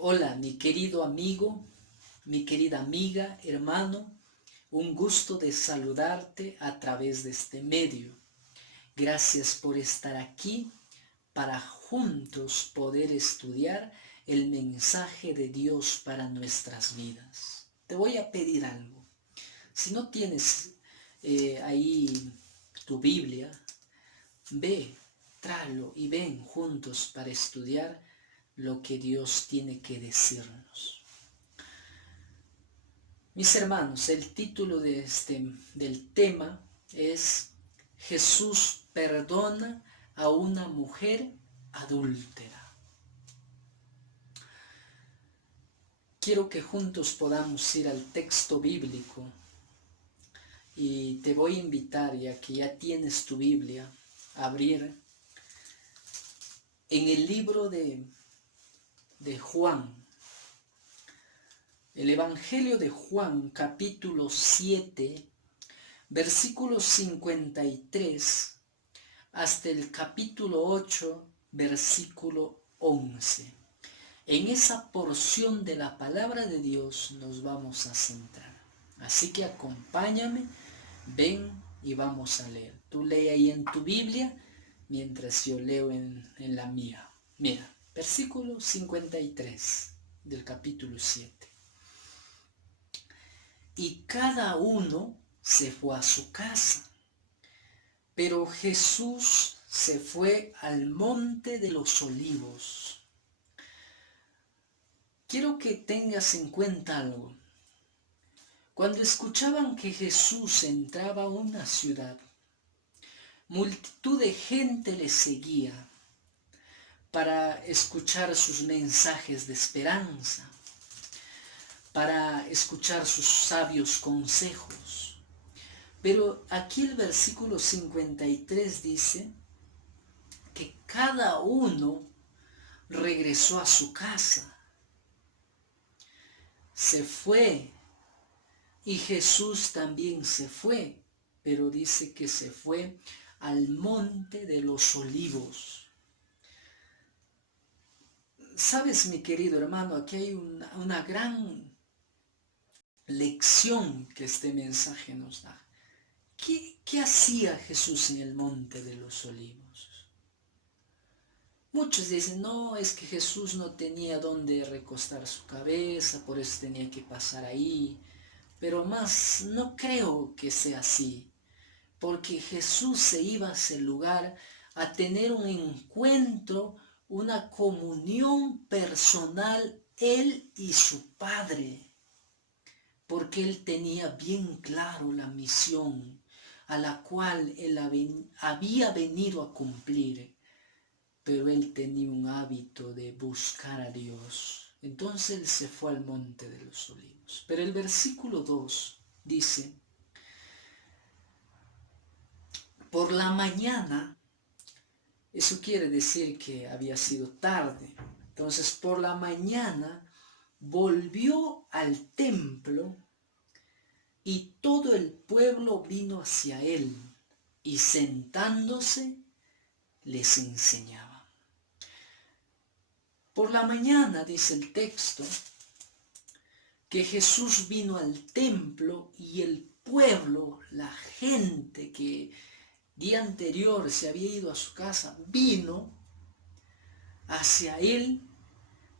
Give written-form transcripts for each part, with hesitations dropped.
Hola, mi querido amigo, mi querida amiga, hermano, un gusto de saludarte a través de este medio. Gracias por estar aquí para juntos poder estudiar el mensaje de Dios para nuestras vidas. Te voy a pedir algo. Si no tienes ahí tu Biblia, ve, tráelo y ven juntos para estudiar lo que Dios tiene que decirnos. Mis hermanos, el título del tema es Jesús perdona a una mujer adúltera. Quiero que juntos podamos ir al texto bíblico y te voy a invitar, ya que ya tienes tu Biblia, a abrir en el libro de Juan, el Evangelio de Juan, capítulo 7, versículos 53 hasta el capítulo 8, versículo 11. En esa porción de la palabra de Dios nos vamos a centrar. Así que acompáñame, ven y vamos a leer. Tú lee ahí en tu Biblia mientras yo leo en la mía. Mira, versículo 53 del capítulo 7. Y cada uno se fue a su casa. Pero Jesús se fue al monte de los olivos. Quiero que tengas en cuenta algo. Cuando escuchaban que Jesús entraba a una ciudad, multitud de gente le seguía para escuchar sus mensajes de esperanza, para escuchar sus sabios consejos. Pero aquí el versículo 53 dice que cada uno regresó a su casa. Se fue, y Jesús también se fue, pero dice que se fue al monte de los olivos. Sabes, mi querido hermano, aquí hay una gran lección que este mensaje nos da. ¿Qué hacía Jesús en el monte de los olivos? Muchos dicen, no, es que Jesús no tenía dónde recostar su cabeza, por eso tenía que pasar ahí. Pero más no creo que sea así, porque Jesús se iba a ese lugar a tener un encuentro, una comunión personal, él y su Padre, porque él tenía bien claro la misión a la cual él había venido a cumplir, pero él tenía un hábito de buscar a Dios. Entonces él se fue al monte de los olivos. Pero el versículo 2 dice, por la mañana, eso quiere decir que había sido tarde. Entonces por la mañana volvió al templo y todo el pueblo vino hacia él y sentándose les enseñaba. Por la mañana, dice el texto, que Jesús vino al templo y el pueblo, la gente que día anterior se había ido a su casa, vino hacia él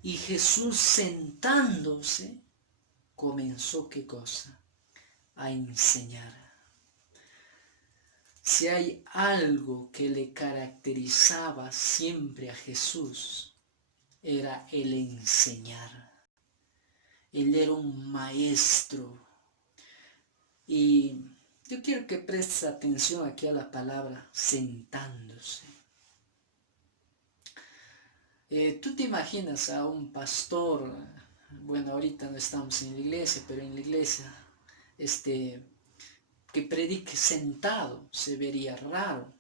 y Jesús sentándose comenzó, ¿qué cosa? A enseñar. Si hay algo que le caracterizaba siempre a Jesús, era el enseñar. Él era un maestro. Y yo quiero que prestes atención aquí a la palabra sentándose. Tú te imaginas a un pastor, bueno, ahorita no estamos en la iglesia, pero en la iglesia, que predique sentado, se vería raro.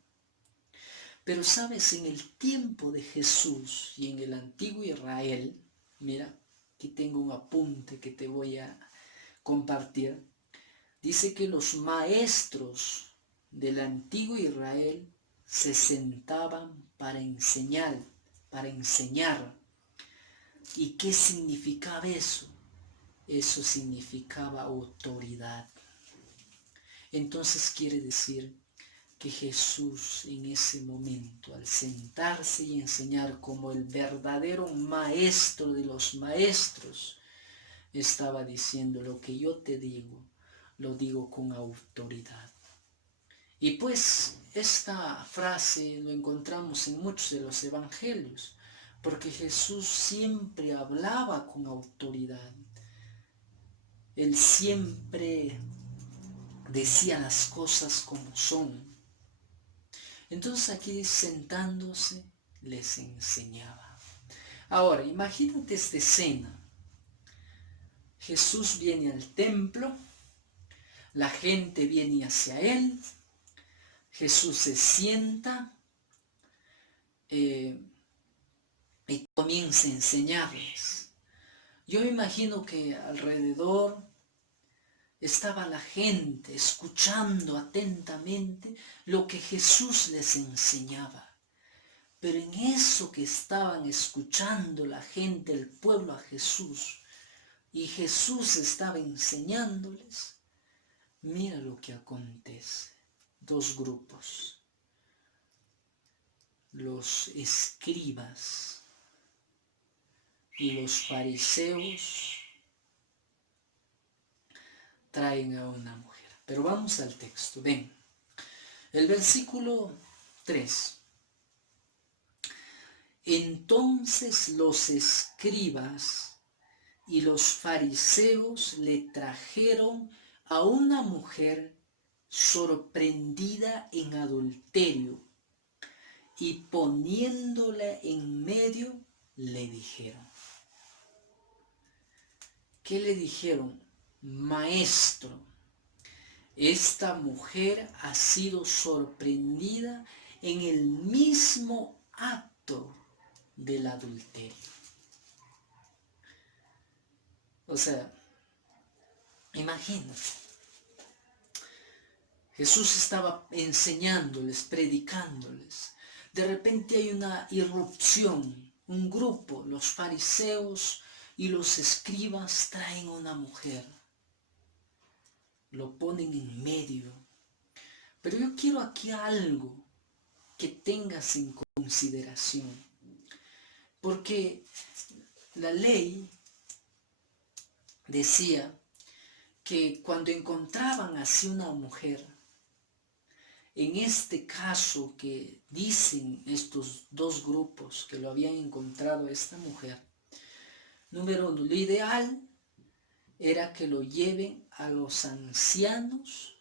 Pero sabes, en el tiempo de Jesús y en el antiguo Israel, mira, aquí tengo un apunte que te voy a compartir. Dice que los maestros del antiguo Israel se sentaban para enseñar, para enseñar. ¿Y qué significaba eso? Eso significaba autoridad. Entonces quiere decir que Jesús en ese momento, al sentarse y enseñar como el verdadero maestro de los maestros, estaba diciendo: lo que yo te digo, lo digo con autoridad. Y pues esta frase lo encontramos en muchos de los evangelios, porque Jesús siempre hablaba con autoridad. Él siempre decía las cosas como son. Entonces aquí sentándose les enseñaba. Ahora, imagínate esta escena. Jesús viene al templo, la gente viene hacia él, Jesús se sienta y comienza a enseñarles. Yo me imagino que alrededor estaba la gente escuchando atentamente lo que Jesús les enseñaba. Pero en eso que estaban escuchando la gente, el pueblo a Jesús, y Jesús estaba enseñándoles, mira lo que acontece. Dos grupos. Los escribas y los fariseos traen a una mujer. Pero vamos al texto, ven. El versículo 3. Entonces los escribas y los fariseos le trajeron a una mujer sorprendida en adulterio, y poniéndola en medio le dijeron. ¿Qué le dijeron? Maestro, esta mujer ha sido sorprendida en el mismo acto del adulterio. O sea, imagínate, Jesús estaba enseñándoles, predicándoles. De repente hay una irrupción, un grupo, los fariseos y los escribas traen a una mujer, lo ponen en medio. Pero yo quiero aquí algo que tengas en consideración, porque la ley decía que cuando encontraban así una mujer, en este caso que dicen estos dos grupos que lo habían encontrado a esta mujer, número uno, lo ideal era que lo lleven a los ancianos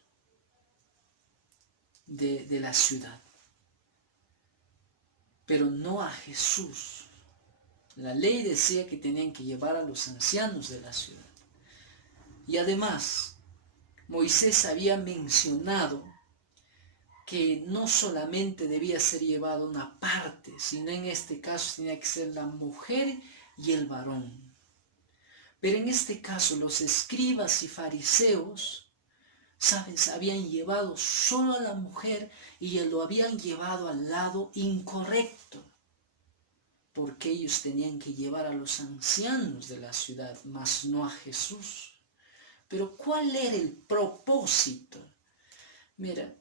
de la ciudad, pero no a Jesús. La ley decía que tenían que llevar a los ancianos de la ciudad. Y además, Moisés había mencionado que no solamente debía ser llevado una parte, sino en este caso tenía que ser la mujer y el varón. Pero en este caso los escribas y fariseos, ¿sabes?, habían llevado solo a la mujer y lo habían llevado al lado incorrecto, porque ellos tenían que llevar a los ancianos de la ciudad, mas no a Jesús. Pero ¿cuál era el propósito? Mira,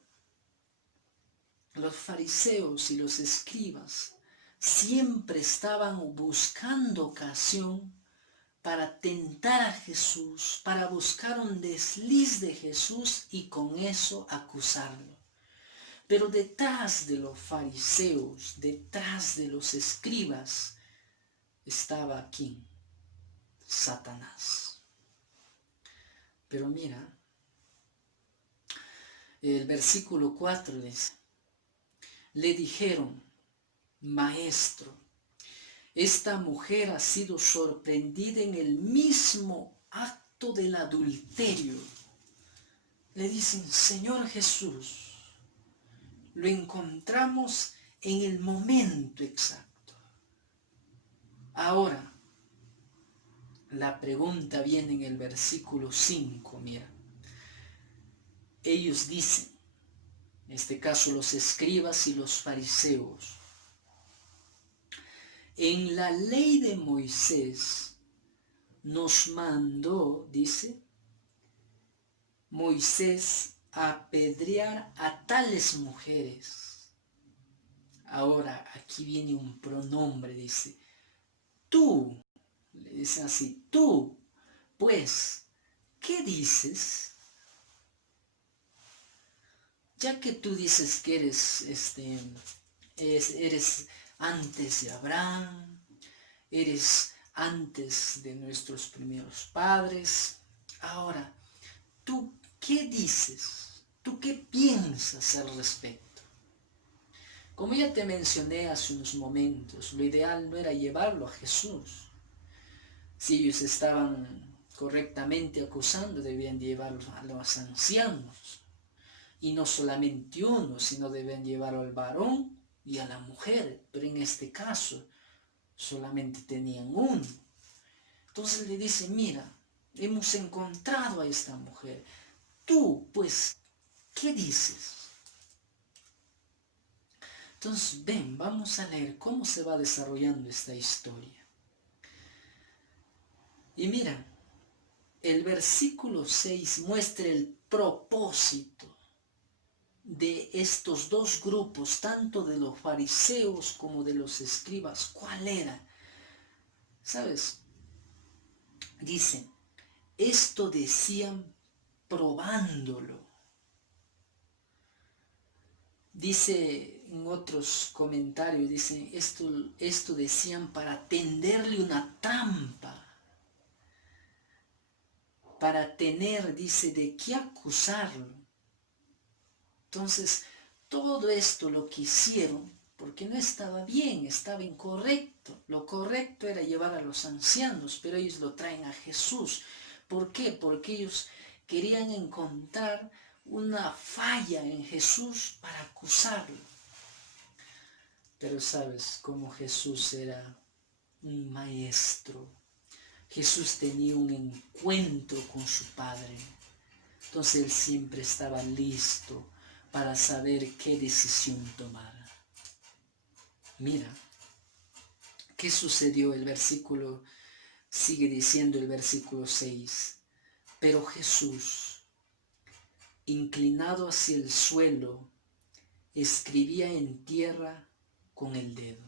los fariseos y los escribas siempre estaban buscando ocasión para tentar a Jesús, para buscar un desliz de Jesús y con eso acusarlo. Pero detrás de los fariseos, detrás de los escribas, estaba ¿quién? Satanás. Pero mira, el versículo 4 dice: le dijeron, maestro, esta mujer ha sido sorprendida en el mismo acto del adulterio. Le dicen, Señor Jesús, lo encontramos en el momento exacto. Ahora, la pregunta viene en el versículo 5, mira. Ellos dicen, en este caso los escribas y los fariseos, En la ley de Moisés nos mandó, dice, Moisés a apedrear a tales mujeres. Ahora, aquí viene un pronombre, dice, tú, le dicen así, tú, pues, ¿qué dices? Ya que tú dices que eres antes de Abraham, eres antes de nuestros primeros padres, ahora, ¿tú qué dices? ¿Tú qué piensas al respecto? Como ya te mencioné hace unos momentos, lo ideal no era llevarlo a Jesús. Si ellos estaban correctamente acusando, debían llevarlo a los ancianos. Y no solamente uno, sino debían llevarlo al varón y a la mujer. Pero en este caso, solamente tenían uno. Entonces le dice, mira, hemos encontrado a esta mujer. Tú, pues, ¿qué dices? Entonces, ven, vamos a leer cómo se va desarrollando esta historia. Y mira, el versículo 6 muestra el propósito de estos dos grupos, tanto de los fariseos como de los escribas. ¿Cuál era? ¿Sabes? Dicen, esto decían probándolo. Dice en otros comentarios, dicen, esto decían para tenderle una trampa, para tener, dice, de qué acusarlo. Entonces, todo esto lo que hicieron, porque no estaba bien, estaba incorrecto. Lo correcto era llevar a los ancianos, pero ellos lo traen a Jesús. ¿Por qué? Porque ellos querían encontrar una falla en Jesús para acusarlo. Pero sabes, como Jesús era un maestro, Jesús tenía un encuentro con su Padre. Entonces él siempre estaba listo para saber qué decisión tomar. Mira, ¿qué sucedió? El versículo sigue diciendo el versículo 6. Pero Jesús, inclinado hacia el suelo, escribía en tierra con el dedo.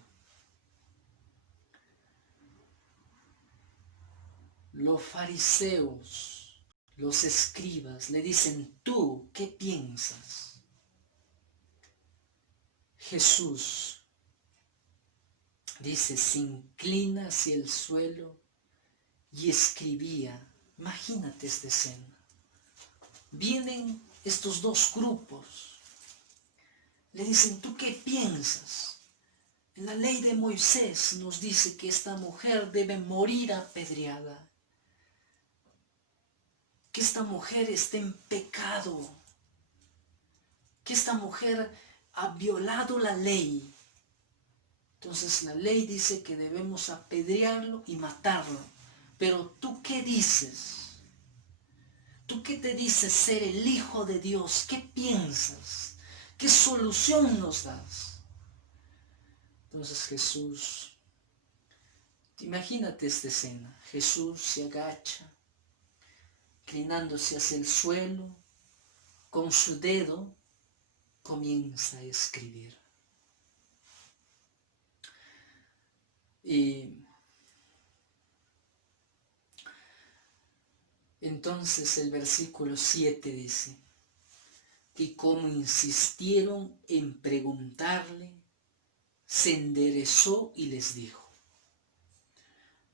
Los fariseos, los escribas le dicen, ¿tú qué piensas? Jesús, dice, se inclina hacia el suelo y escribía. Imagínate esta escena. Vienen estos dos grupos. Le dicen, ¿tú qué piensas? En la ley de Moisés nos dice que esta mujer debe morir apedreada. Que esta mujer esté en pecado. Que esta mujer ha violado la ley. Entonces la ley dice que debemos apedrearlo y matarlo. Pero ¿tú qué dices? ¿Tú qué te dices ser el Hijo de Dios? ¿Qué piensas? ¿Qué solución nos das? Entonces Jesús, imagínate esta escena. Jesús se agacha, inclinándose hacia el suelo, con su dedo comienza a escribir. Y entonces el versículo 7 dice, y como insistieron en preguntarle, se enderezó y les dijo.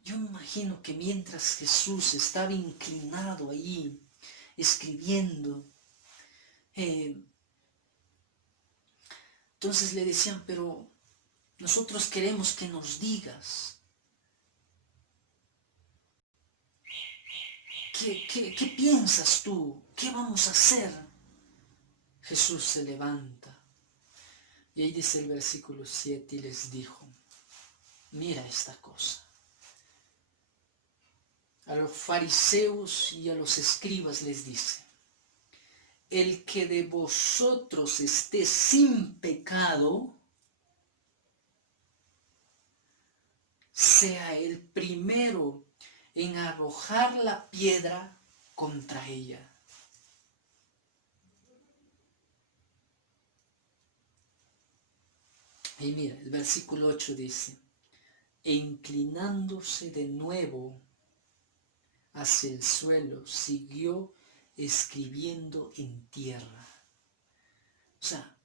Yo me imagino que mientras Jesús estaba inclinado allí, escribiendo, entonces le decían, pero nosotros queremos que nos digas, ¿qué piensas tú? ¿Qué vamos a hacer? Jesús se levanta y ahí dice el versículo 7 y les dijo, mira esta cosa. A los fariseos y a los escribas les dice, el que de vosotros esté sin pecado, sea el primero en arrojar la piedra contra ella. Y mira, el versículo 8 dice, e inclinándose de nuevo hacia el suelo, siguió escribiendo en tierra. O sea,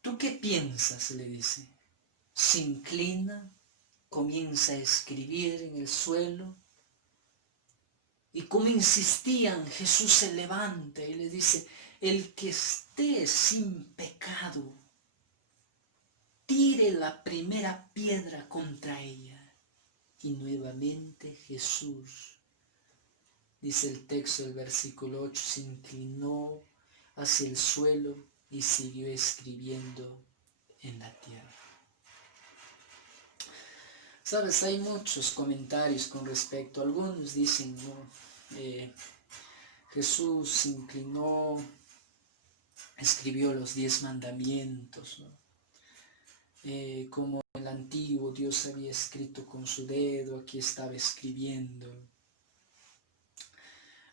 ¿tú qué piensas? Le dice. Se inclina, comienza a escribir en el suelo. Y como insistían, Jesús se levanta y le dice, el que esté sin pecado, tire la primera piedra contra ella. Y nuevamente Jesús, dice el texto del versículo 8, se inclinó hacia el suelo y siguió escribiendo en la tierra. Sabes, hay muchos comentarios con respecto. Algunos dicen, ¿no? Jesús se inclinó, escribió los 10 mandamientos, ¿no? Como en el antiguo Dios había escrito con su dedo, aquí estaba escribiendo.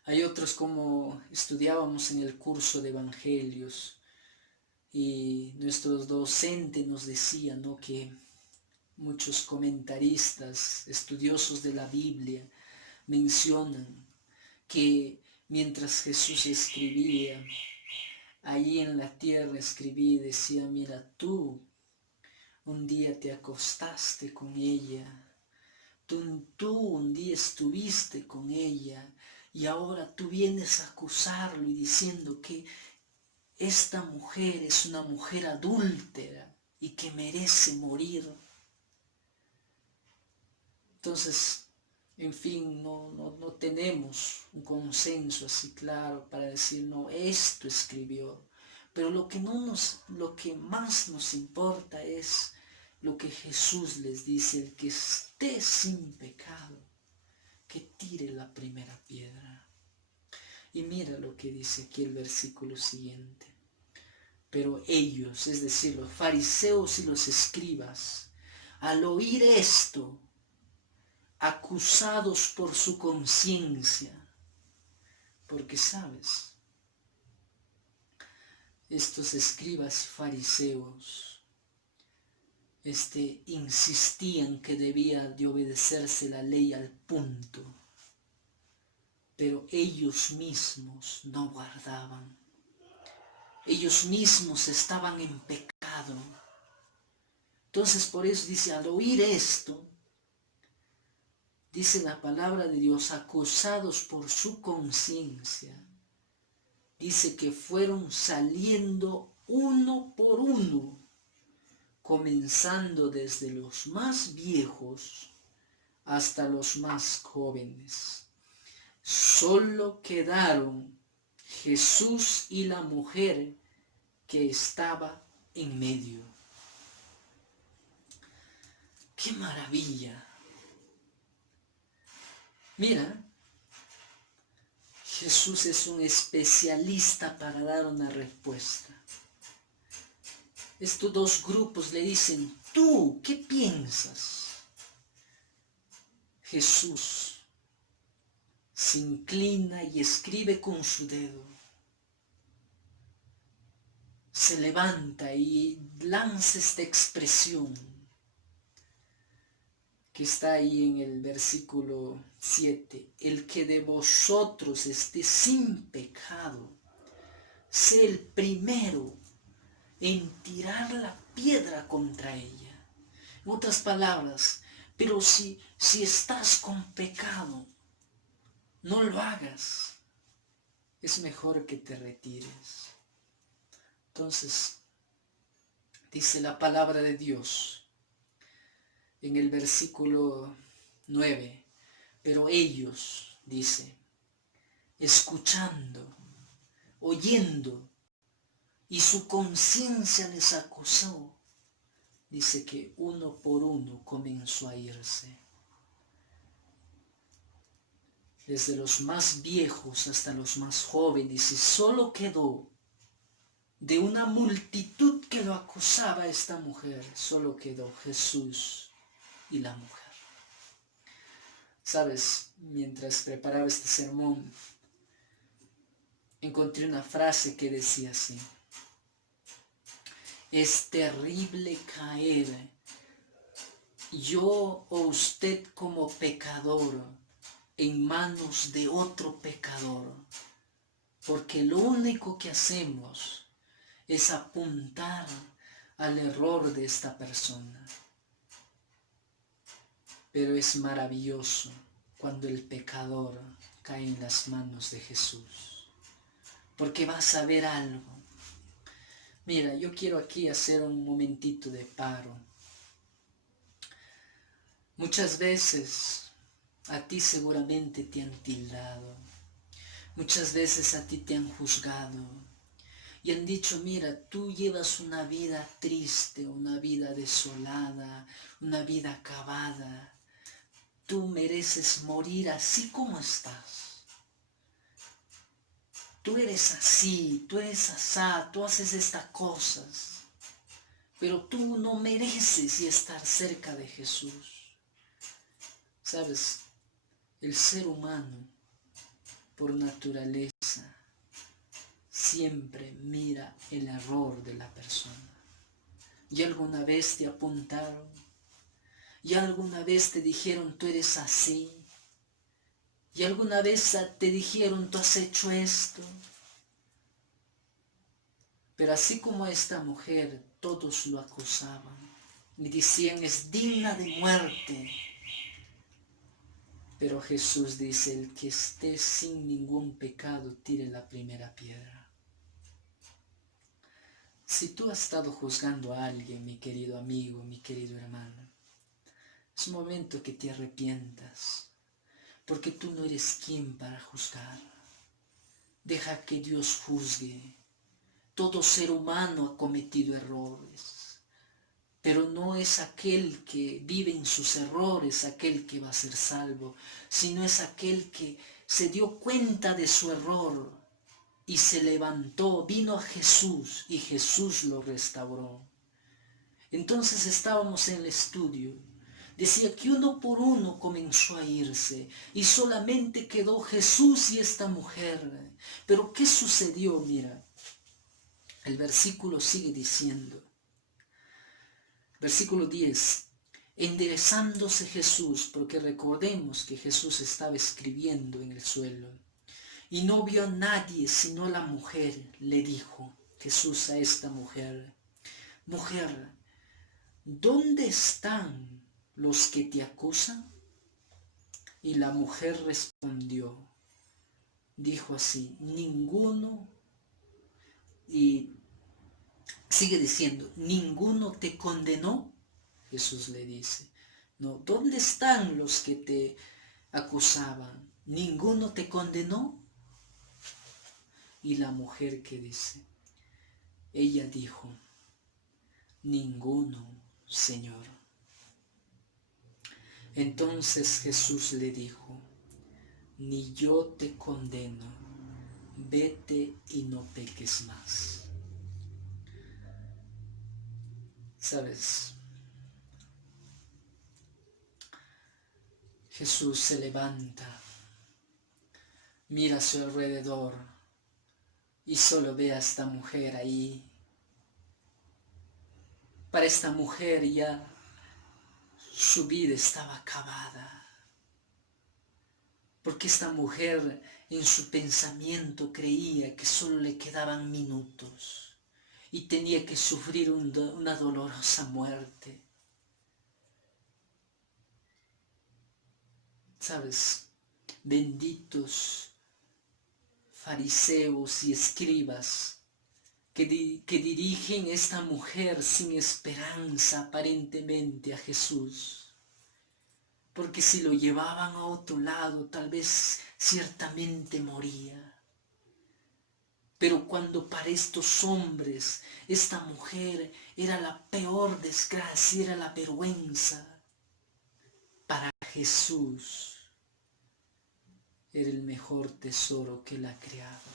Hay otros, como estudiábamos en el curso de Evangelios, y nuestros docentes nos decían, ¿no?, que muchos comentaristas, estudiosos de la Biblia, mencionan que mientras Jesús escribía, allí en la tierra escribía y decía, mira, tú un día te acostaste con ella, tú un día estuviste con ella, y ahora tú vienes a acusarlo y diciendo que esta mujer es una mujer adúltera y que merece morir. Entonces, en fin, no tenemos un consenso así claro para decir, no, esto escribió. Pero lo que más nos importa es lo que Jesús les dice, el que esté sin pecado, que tire la primera piedra. Y mira lo que dice aquí el versículo siguiente. Pero ellos, es decir, los fariseos y los escribas, al oír esto, acusados por su conciencia, porque sabes, estos escribas y fariseos insistían que debía de obedecerse la ley al punto, pero ellos mismos no guardaban, ellos mismos estaban en pecado. Entonces por eso dice, al oír esto, dice la palabra de Dios, acusados por su conciencia, dice que fueron saliendo uno por uno, comenzando desde los más viejos hasta los más jóvenes. Solo quedaron Jesús y la mujer que estaba en medio. ¡Qué maravilla! Mira, Jesús es un especialista para dar una respuesta. Estos dos grupos le dicen, ¿tú qué piensas? Jesús se inclina y escribe con su dedo. Se levanta y lanza esta expresión que está ahí en el versículo 7. El que de vosotros esté sin pecado, sea el primero en tirar la piedra contra ella. En otras palabras, pero si estás con pecado, no lo hagas. Es mejor que te retires. Entonces, dice la palabra de Dios en el versículo 9, pero ellos, dice, escuchando, oyendo, y su conciencia les acusó, dice que uno por uno comenzó a irse. Desde los más viejos hasta los más jóvenes, y solo quedó, de una multitud que lo acosaba a esta mujer, solo quedó Jesús y la mujer. Sabes, mientras preparaba este sermón, encontré una frase que decía así: es terrible caer yo o usted como pecador en manos de otro pecador, porque lo único que hacemos es apuntar al error de esta persona. Pero es maravilloso cuando el pecador cae en las manos de Jesús, porque vas a ver algo. Mira, yo quiero aquí hacer un momentito de paro. Muchas veces a ti seguramente te han tildado, muchas veces a ti te han juzgado y han dicho: mira, tú llevas una vida triste, una vida desolada, una vida acabada, tú mereces morir así como estás. Tú eres así, tú eres asá, tú haces estas cosas, pero tú no mereces estar cerca de Jesús. Sabes, el ser humano, por naturaleza, siempre mira el error de la persona. ¿Y alguna vez te apuntaron? ¿Y alguna vez te dijeron: tú eres así? ¿Y alguna vez te dijeron: tú has hecho esto? Pero así como a esta mujer, todos lo acusaban y decían: es digna de muerte. Pero Jesús dice: el que esté sin ningún pecado, tire la primera piedra. Si tú has estado juzgando a alguien, mi querido amigo, mi querido hermano, es momento que te arrepientas, porque tú no eres quien para juzgar. Deja que Dios juzgue. Todo ser humano ha cometido errores, pero no es aquel que vive en sus errores aquel que va a ser salvo, sino es aquel que se dio cuenta de su error y se levantó, vino a Jesús y Jesús lo restauró. Entonces estábamos en el estudio. Decía que uno por uno comenzó a irse y solamente quedó Jesús y esta mujer. Pero ¿qué sucedió? Mira, el versículo sigue diciendo, versículo 10, enderezándose Jesús, porque recordemos que Jesús estaba escribiendo en el suelo, y no vio a nadie sino la mujer, le dijo Jesús a esta mujer: mujer, ¿dónde están los que te acusan? Y la mujer respondió, dijo así: ninguno. Y sigue diciendo: ¿ninguno te condenó? Jesús le dice, no, ¿dónde están los que te acusaban? ¿Ninguno te condenó? Y la mujer, ¿qué dice? Ella dijo: ninguno, Señor. Entonces Jesús le dijo: ni yo te condeno, vete y no peques más. ¿Sabes? Jesús se levanta, mira a su alrededor y solo ve a esta mujer ahí. Para esta mujer ya su vida estaba acabada, porque esta mujer en su pensamiento creía que solo le quedaban minutos y tenía que sufrir una dolorosa muerte. ¿Sabes? Benditos fariseos y escribas que dirigen a esta mujer sin esperanza aparentemente a Jesús. Porque si lo llevaban a otro lado, tal vez ciertamente moría. Pero cuando para estos hombres esta mujer era la peor desgracia, era la vergüenza, para Jesús era el mejor tesoro que él ha creado.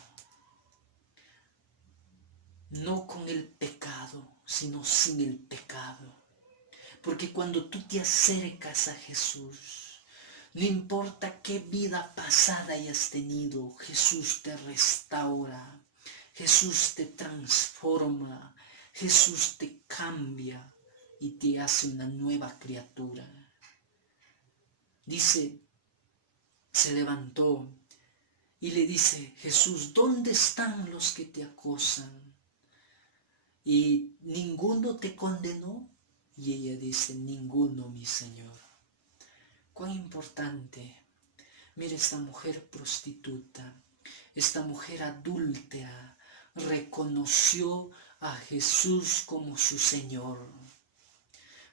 no con el pecado, sino sin el pecado. Porque cuando tú te acercas a Jesús, no importa qué vida pasada hayas tenido, Jesús te restaura, Jesús te transforma, Jesús te cambia y te hace una nueva criatura. Dice, se levantó y le dice, Jesús, ¿dónde están los que te acosan? ¿Y ninguno te condenó? Y ella dice, ninguno, mi Señor. Cuán importante. Mira, esta mujer prostituta, esta mujer adúltera, reconoció a Jesús como su Señor.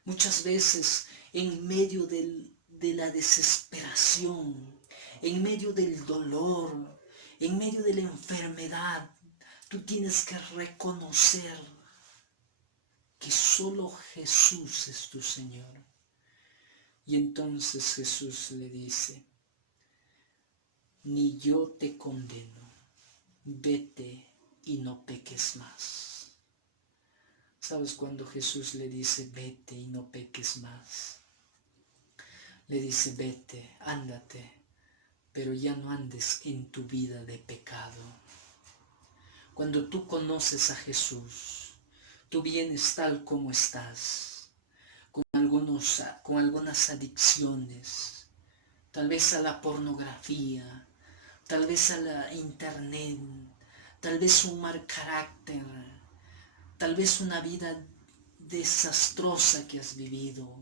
Muchas veces en medio de la desesperación, en medio del dolor, en medio de la enfermedad, tú tienes que reconocer que solo Jesús es tu Señor. Y entonces Jesús le dice, ni yo te condeno, vete y no peques más. ¿Sabes cuando Jesús le dice, vete y no peques más? Le dice, vete, ándate, pero ya no andes en tu vida de pecado. Cuando tú conoces a Jesús, tú vienes tal como estás, con algunas adicciones, tal vez a la pornografía, tal vez a la internet, tal vez un mal carácter, tal vez una vida desastrosa que has vivido.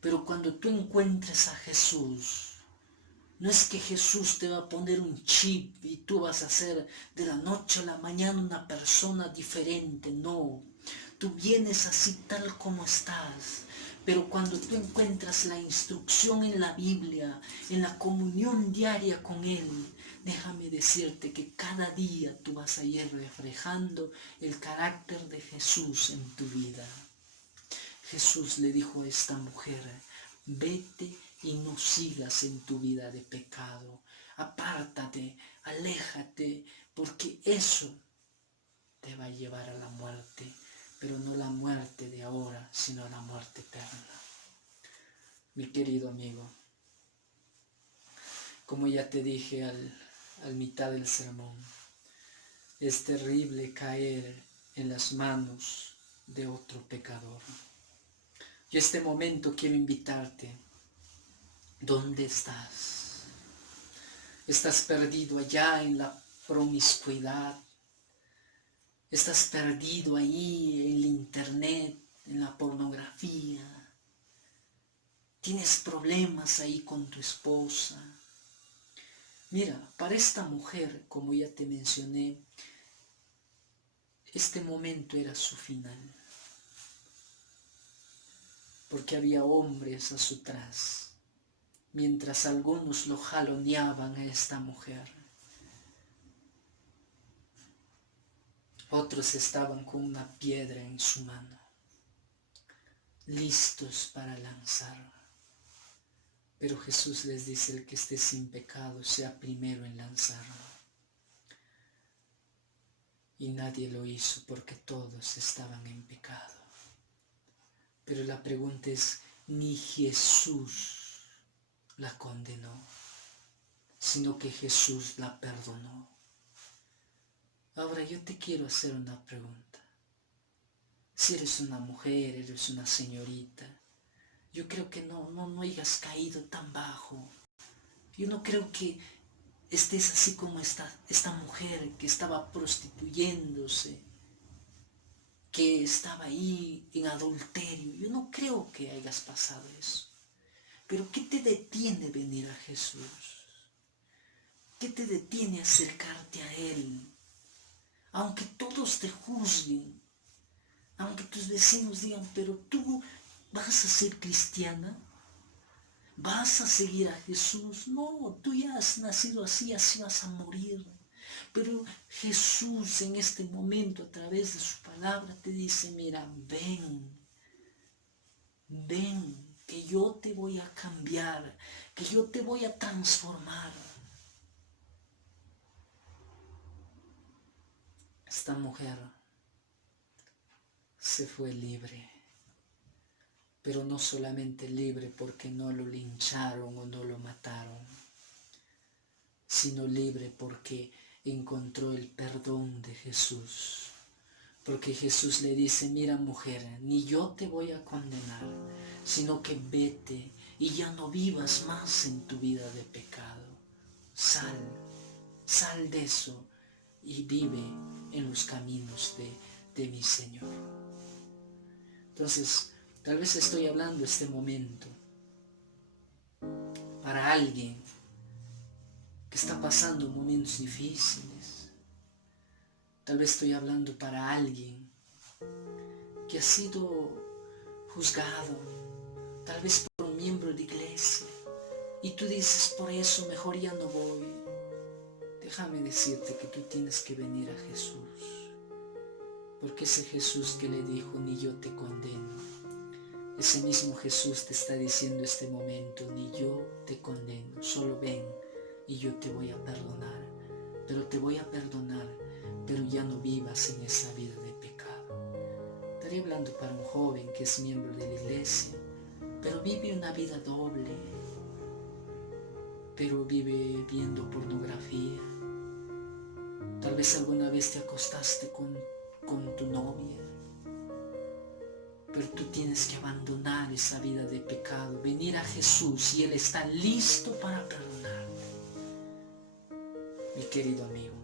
Pero cuando tú encuentres a Jesús, no es que Jesús te va a poner un chip y tú vas a ser de la noche a la mañana una persona diferente, no. Tú vienes así tal como estás, pero cuando tú encuentras la instrucción en la Biblia, en la comunión diaria con Él, déjame decirte que cada día tú vas a ir reflejando el carácter de Jesús en tu vida. Jesús le dijo a esta mujer, vete y no sigas en tu vida de pecado. Apártate, aléjate, porque eso te va a llevar a la muerte, pero no la muerte de ahora, sino la muerte eterna. Mi querido amigo, como ya te dije al mitad del sermón, es terrible caer en las manos de otro pecador. Yo este momento quiero invitarte. ¿Dónde estás? ¿Estás perdido allá en la promiscuidad? ¿Estás perdido ahí en el internet, en la pornografía? ¿Tienes problemas ahí con tu esposa? Mira, para esta mujer, como ya te mencioné, este momento era su final. Porque había hombres a su tras, mientras algunos lo jaloneaban a esta mujer. Otros estaban con una piedra en su mano, listos para lanzar. Pero Jesús les dice, el que esté sin pecado sea primero en lanzarlo. Y nadie lo hizo porque todos estaban en pecado. Pero la pregunta es, ni Jesús la condenó, sino que Jesús la perdonó. Ahora yo te quiero hacer una pregunta. Si eres una mujer, eres una señorita, yo creo que no hayas caído tan bajo. Yo no creo que estés así como esta mujer que estaba prostituyéndose, que estaba ahí en adulterio. Yo no creo que hayas pasado eso. Pero ¿qué te detiene venir a Jesús? ¿Qué te detiene acercarte a Él? Aunque todos te juzguen, aunque tus vecinos digan, pero tú vas a ser cristiana, vas a seguir a Jesús. No, tú ya has nacido así, así vas a morir. Pero Jesús en este momento, a través de su palabra, te dice, mira, ven, que yo te voy a cambiar, que yo te voy a transformar. Esta mujer se fue libre. Pero no solamente libre porque no lo lincharon o no lo mataron, sino libre porque encontró el perdón de Jesús. Porque Jesús le dice, mira mujer, ni yo te voy a condenar, sino que vete y ya no vivas más en tu vida de pecado. Sal de eso y vive en los caminos de mi Señor. Entonces, tal vez estoy hablando este momento para alguien que está pasando momentos difíciles. Tal vez estoy hablando para alguien que ha sido juzgado, tal vez por un miembro de iglesia, y tú dices, por eso mejor ya no voy. Déjame decirte que tú tienes que venir a Jesús, porque ese Jesús que le dijo, ni yo te condeno, ese mismo Jesús te está diciendo este momento, ni yo te condeno, solo ven y yo te voy a perdonar, pero te voy a perdonar, pero ya no vivas en esa vida de pecado. Estaría hablando para un joven que es miembro de la iglesia, pero vive una vida doble, pero vive viendo pornografía. Tal vez alguna vez te acostaste con tu novia, pero tú tienes que abandonar esa vida de pecado, venir a Jesús y Él está listo para perdonarte. Mi querido amigo,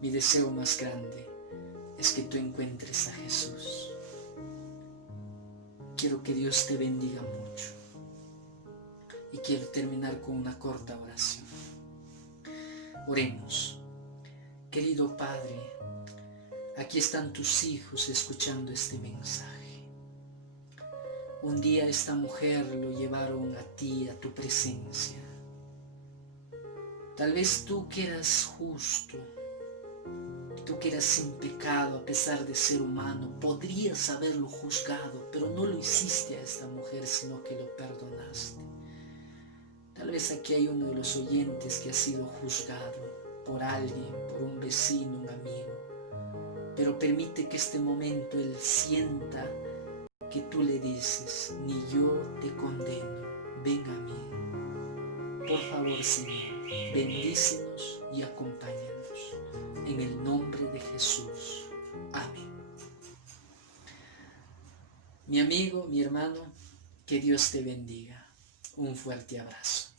mi deseo más grande es que tú encuentres a Jesús. Quiero que Dios te bendiga mucho y quiero terminar con una corta oración. Oremos. Querido Padre, aquí están tus hijos escuchando este mensaje. Un día esta mujer lo llevaron a ti, a tu presencia. Tal vez tú que eras justo, tú que eras sin pecado a pesar de ser humano, podrías haberlo juzgado, pero no lo hiciste a esta mujer, sino que lo perdonaste. Tal vez aquí hay uno de los oyentes que ha sido juzgado por alguien, por un vecino, un amigo, pero permite que este momento él sienta que tú le dices, ni yo te condeno, ven a mí. Por favor, Señor, bendícenos y acompáñanos. En el nombre de Jesús. Amén. Mi amigo, mi hermano, que Dios te bendiga. Un fuerte abrazo.